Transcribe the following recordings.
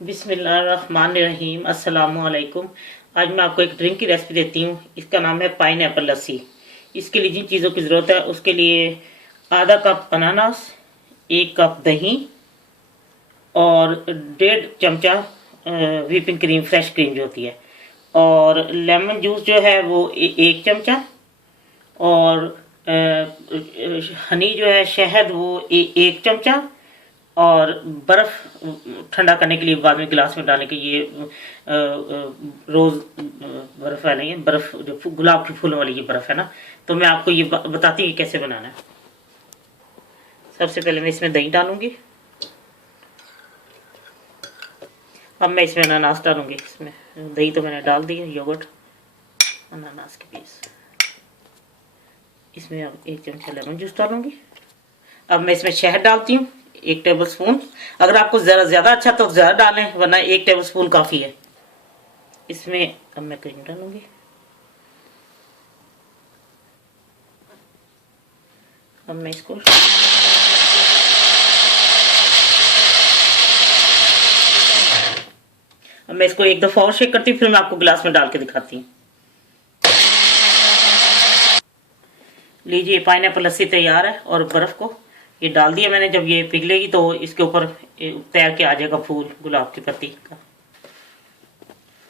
बिस्मिल्लाहिर्रहमानिर्रहीम। अस्सलामुअलैकुम। आज मैं आपको एक ड्रिंक की रेसिपी देती हूँ। इसका नाम है पाइनएप्पल लस्सी। इसके लिए जिन चीज़ों की ज़रूरत है उसके लिए आधा कप अनानास, 1 कप दही और 1.5 चमचा व्हिपिंग क्रीम, फ्रेश क्रीम जो होती है, और लेमन जूस जो है वो 1 चमचा, और हनी जो है, शहद, वो 1 चमचा, और बर्फ ठंडा करने के लिए बाद में गिलास में डालने के ये रोज बर्फ है, नहीं है बर्फ जो गुलाब के फूलों वाली ये बर्फ है ना। तो मैं आपको ये बताती हूँ कैसे बनाना है। सबसे पहले मैं इसमें दही डालूंगी। अब मैं इसमें अनानास डालूंगी। इसमें दही तो मैंने डाल दी है, योगर्ट, अनानास के पीस। इसमें अब 1 चमचा लेमन जूस डालूंगी। अब मैं इसमें शहद डालती हूँ, 1 टेबल स्पून। अगर आपको ज़रा ज़्यादा अच्छा तो ज़्यादा डालें, वरना 1 टेबल स्पून काफ़ी है। इसमें अब मैं क्रीम डालूंगी। अब मैं इसको एक दफ़ा और शेक करती हूँ, फिर मैं आपको गिलास में डाल के दिखाती हूँ। लीजिए, पाइनएप्पल लस्सी तैयार है, और बर्फ़ को ये डाल दिया मैंने। जब ये पिघलेगी तो इसके ऊपर तैर के आ जाएगा फूल गुलाब की पत्ती का।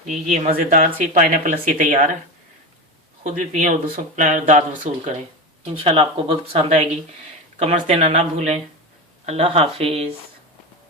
लीजिए, मज़ेदार सी पाइनएप्पल लस्सी तैयार है। खुद भी पिए और दूसरों को पिलाएं, दाद वसूल करें। इंशाल्लाह आपको बहुत पसंद आएगी। कमेंट्स देना ना भूलें। अल्लाह हाफिज़।